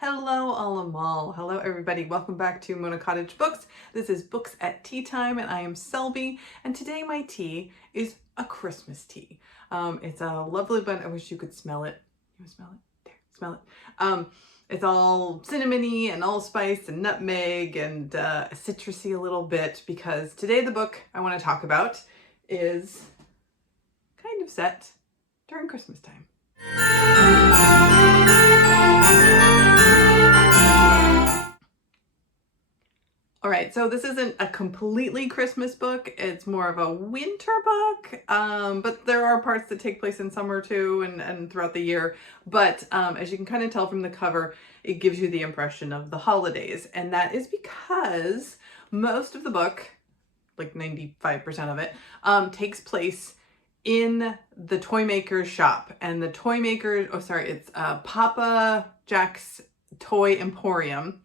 Hello, Alamal. Hello, everybody. Welcome back to Mona Cottage Books. This is Books at Tea Time, and I am Selby. And today my tea is a Christmas tea. It's a lovely blend. I wish you could smell it. You want to smell it? There, smell it. It's all cinnamony and allspice and nutmeg and citrusy a little bit, because today the book I want to talk about is kind of set during Christmas time. All right, so this isn't a completely Christmas book. It's more of a winter book, but there are parts that take place in summer too and throughout the year. But as you can kind of tell from the cover, it gives you the impression of the holidays. And that is because most of the book, like 95% of it, takes place in the Toymakers shop. And the Toymakers, it's Papa Jack's Toy Emporium.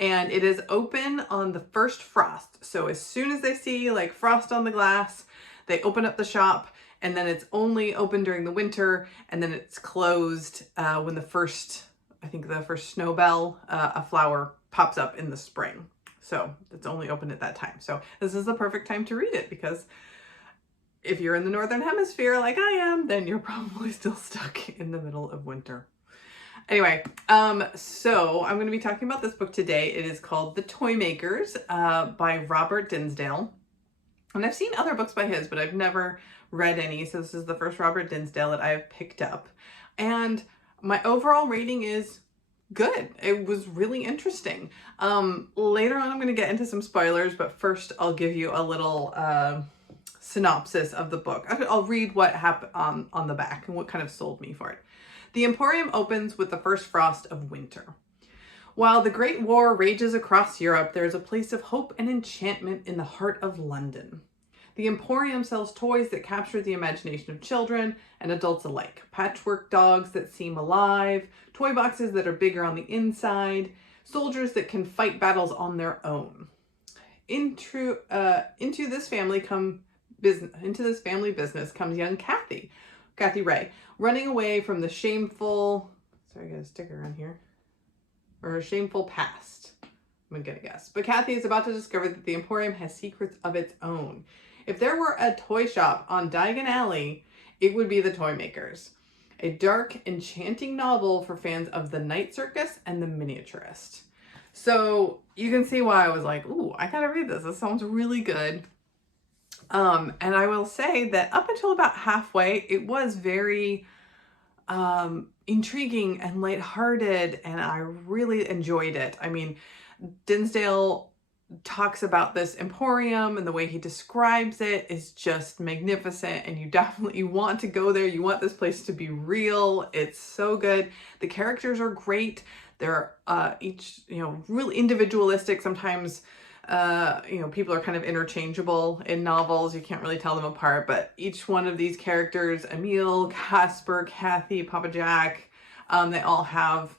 And it is open on the first frost. So as soon as they see like frost on the glass, they open up the shop, and then it's only open during the winter, and then it's closed when the first snow bell, a flower pops up in the spring. So it's only open at that time. So this is the perfect time to read it, because if you're in the Northern Hemisphere like I am, then you're probably still stuck in the middle of winter. Anyway, so I'm going to be talking about this book today. It is called The Toymakers by Robert Dinsdale. And I've seen other books by his, but I've never read any. So this is the first Robert Dinsdale that I have picked up. And my overall rating is good. It was really interesting. Later on, I'm going to get into some spoilers, but first I'll give you a little synopsis of the book. I'll read what happened on the back and what kind of sold me for it. The Emporium opens with the first frost of winter. While the Great War rages across Europe, there is a place of hope and enchantment in the heart of London. The Emporium sells toys that capture the imagination of children and adults alike. Patchwork dogs that seem alive, toy boxes that are bigger on the inside, soldiers that can fight battles on their own. Into this family business comes young Kathy Ray, running away from the shameful, I got a sticker on here, or a shameful past. I'm gonna guess. But Kathy is about to discover that the Emporium has secrets of its own. If there were a toy shop on Diagon Alley, it would be the Toymakers. A dark, enchanting novel for fans of the night circus and the miniaturist. So you can see why I was like, ooh, I gotta read this. This sounds really good. And I will say that up until about halfway, it was very intriguing and lighthearted, and I really enjoyed it. I mean, Dinsdale talks about this Emporium, and the way he describes it is just magnificent, and you definitely want to go there. You want this place to be real. It's so good. The characters are great. They're each, really individualistic. Sometimes people are kind of interchangeable in novels. You can't really tell them apart, but each one of these characters, Emil, Casper, Kathy, Papa Jack, they all have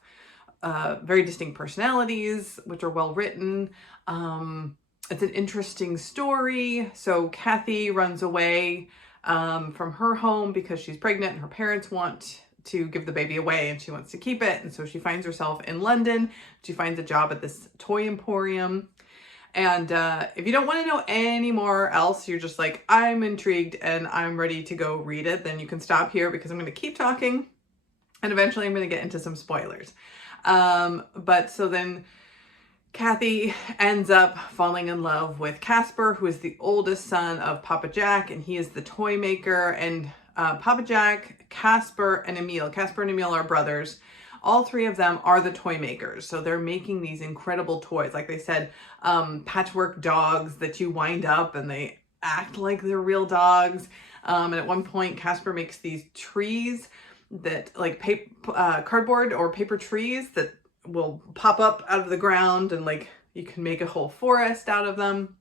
very distinct personalities, which are well written. It's an interesting story. So Kathy runs away from her home because she's pregnant and her parents want to give the baby away and she wants to keep it. And so she finds herself in London. She finds a job at this toy emporium. And if you don't want to know any more else, you're just like, I'm intrigued and I'm ready to go read it, then you can stop here, because I'm going to keep talking and eventually I'm going to get into some spoilers. But so then Kathy ends up falling in love with Casper, who is the oldest son of Papa Jack, and he is the toy maker. And Papa Jack, Casper and Emil are brothers. All three of them are the toy makers. So they're making these incredible toys. Like they said, patchwork dogs that you wind up and they act like they're real dogs. And at one point, Casper makes these trees that like cardboard or paper trees that will pop up out of the ground, and like you can make a whole forest out of them.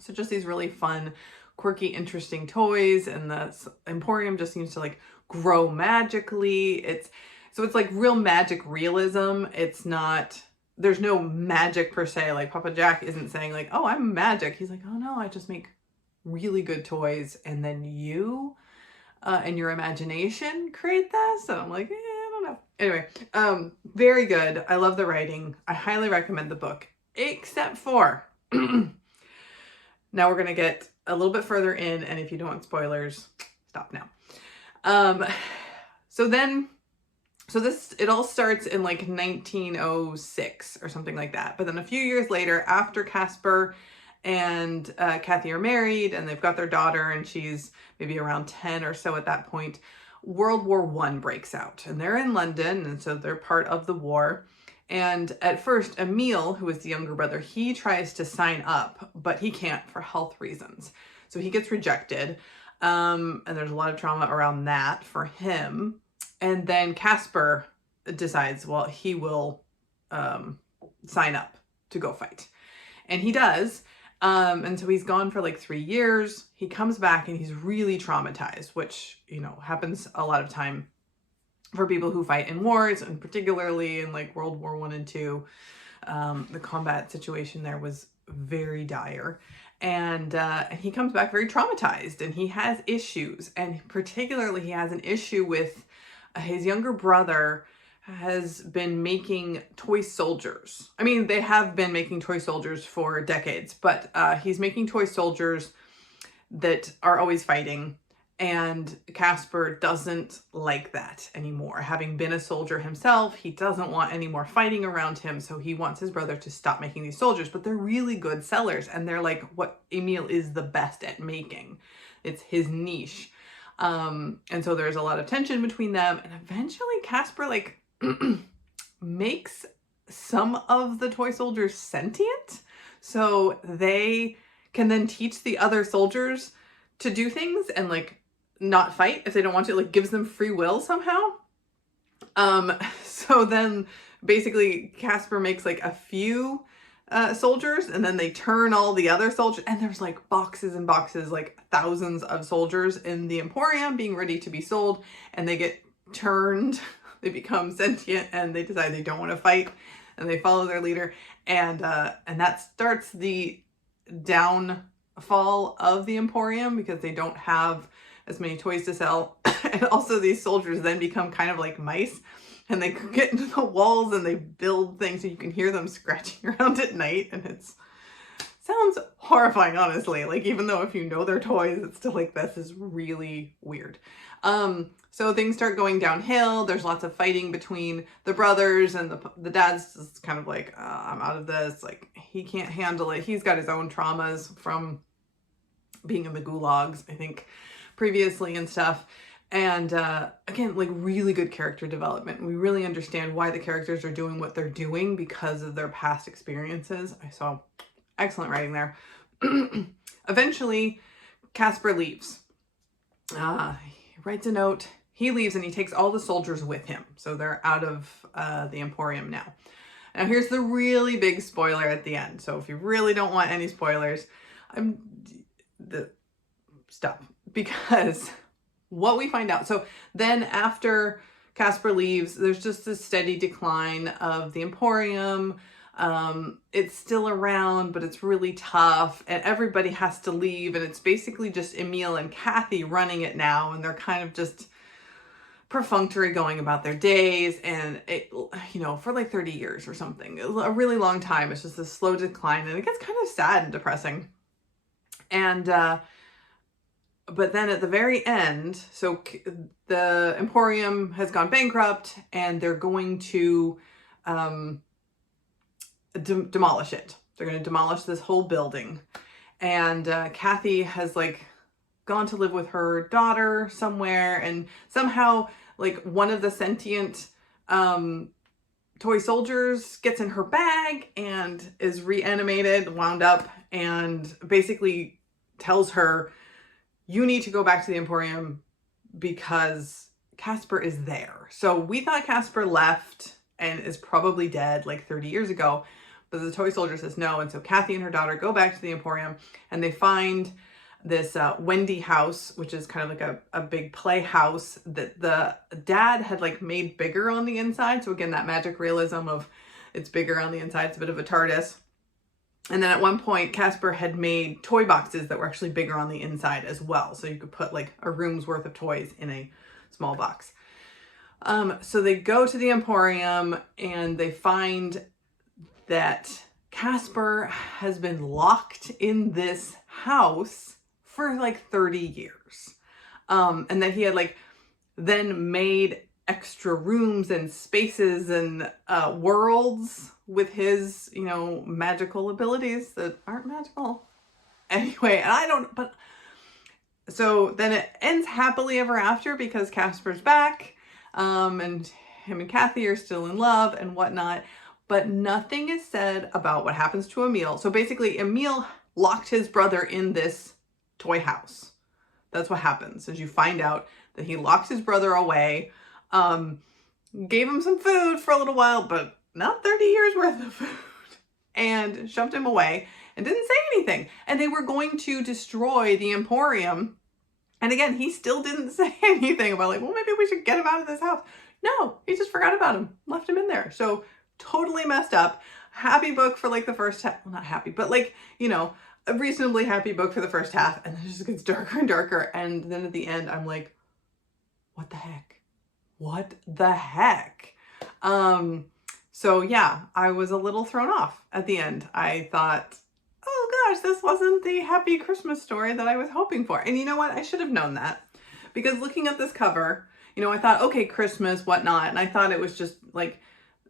So just these really fun, quirky, interesting toys. And the Emporium just seems to like grow magically. It's like real magic realism. It's not, there's no magic per se. Like Papa Jack isn't saying like, oh, I'm magic. He's like, oh no, I just make really good toys. And then you and your imagination create this. And I'm like, I don't know. Anyway, very good. I love the writing. I highly recommend the book, except for now we're going to get a little bit further in, and if you don't want spoilers, stop now. It all starts in like 1906 or something like that. But then a few years later, after Casper and Kathy are married and they've got their daughter, and she's maybe around 10 or so at that point, World War I breaks out, and they're in London, and so they're part of the war. And at first, Emil, who is the younger brother, he tries to sign up, but he can't for health reasons. So he gets rejected, and there's a lot of trauma around that for him. And then Casper decides, well, he will sign up to go fight. And he does. And so he's gone for like 3 years. He comes back and he's really traumatized, which, you know, happens a lot of time for people who fight in wars, and particularly in like World War I and II. The combat situation there was very dire. And he comes back very traumatized, and he has issues. And particularly he has an issue with his younger brother has been making toy soldiers. I mean, they have been making toy soldiers for decades, but he's making toy soldiers that are always fighting. And Casper doesn't like that anymore. Having been a soldier himself, he doesn't want any more fighting around him. So he wants his brother to stop making these soldiers, but they're really good sellers. And they're like what Emil is the best at making. It's his niche. And so there's a lot of tension between them. And eventually Casper like makes some of the toy soldiers sentient. So they can then teach the other soldiers to do things and like not fight if they don't want to, like gives them free will somehow. So then basically Casper makes like a few soldiers, and then they turn all the other soldiers, and there's like boxes and boxes, like thousands of soldiers in the Emporium being ready to be sold, and they get turned, they become sentient, and they decide they don't want to fight, and they follow their leader, and that starts the downfall of the Emporium because they don't have as many toys to sell. And also these soldiers then become kind of like mice, and they get into the walls and they build things so you can hear them scratching around at night, and sounds horrifying, honestly. Like, even though if you know they're toys, it's still like, this is really weird. So things start going downhill. There's lots of fighting between the brothers, and the dad's just kind of like, I'm out of this. Like, he can't handle it. He's got his own traumas from being in the gulags, I think, previously and stuff. And again, like really good character development. We really understand why the characters are doing what they're doing because of their past experiences. I saw excellent writing there. Eventually, Casper leaves. He writes a note. He leaves and he takes all the soldiers with him. So they're out of the Emporium now. Now here's the really big spoiler at the end. So if you really don't want any spoilers, stop. Because what we find out, so then after Casper leaves, there's just a steady decline of the Emporium. It's still around, but it's really tough, and everybody has to leave, and it's basically just Emil and Kathy running it now, and they're kind of just perfunctory going about their days, and it, you know, for like 30 years or something, a really long time. It's just a slow decline, and it gets kind of sad and depressing. And but then at the very end, so the Emporium has gone bankrupt, and they're going to demolish it. They're going to demolish this whole building. And Kathy has like gone to live with her daughter somewhere, and somehow like one of the sentient toy soldiers gets in her bag and is reanimated, wound up, and basically tells her, you need to go back to the Emporium because Casper is there. So we thought Casper left and is probably dead like 30 years ago, but the toy soldier says no. And so Kathy and her daughter go back to the Emporium, and they find this Wendy house, which is kind of like a big playhouse that the dad had like made bigger on the inside. So again, that magic realism of it's bigger on the inside. It's a bit of a TARDIS. And then at one point, Casper had made toy boxes that were actually bigger on the inside as well. So you could put like a room's worth of toys in a small box. So they go to the Emporium and they find that Casper has been locked in this house for like 30 years. And that he had like then made extra rooms and spaces and worlds with his, you know, magical abilities that aren't magical. Anyway, and I don't, but so then it ends happily ever after because Casper's back, and him and Kathy are still in love and whatnot, but nothing is said about what happens to Emil. So basically Emil locked his brother in this toy house. That's what happens, as you find out that he locked his brother away, gave him some food for a little while, but not 30 years worth of food, and shoved him away and didn't say anything. And they were going to destroy the Emporium. And again, he still didn't say anything about like, well, maybe we should get him out of this house. No, he just forgot about him, left him in there. So totally messed up. Happy book for like the first half, well, not happy, but like, you know, a reasonably happy book for the first half. And then it just gets darker and darker. And then at the end, I'm like, what the heck? What the heck? So yeah, I was a little thrown off at the end. I thought, oh gosh, this wasn't the happy Christmas story that I was hoping for. And you know what? I should have known that, because looking at this cover, you know, I thought, okay, Christmas, whatnot. And I thought it was just like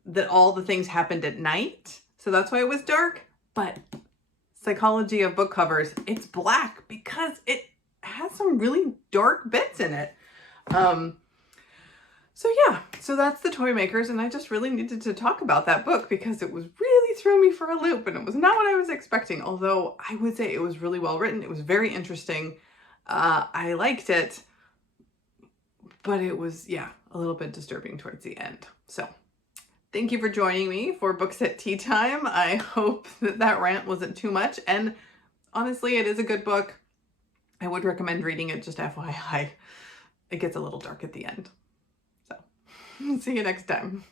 that all the things happened at night. So that's why it was dark. But psychology of book covers, it's black because it has some really dark bits in it. So yeah, so that's the Toymakers, and I just really needed to talk about that book because it was really threw me for a loop, and it was not what I was expecting, although I would say it was really well written. It was very interesting. I liked it, but it was, yeah, a little bit disturbing towards the end. So thank you for joining me for Books at Tea Time. I hope that that rant wasn't too much, and honestly, it is a good book. I would recommend reading it, just FYI. It gets a little dark at the end. So, see you next time.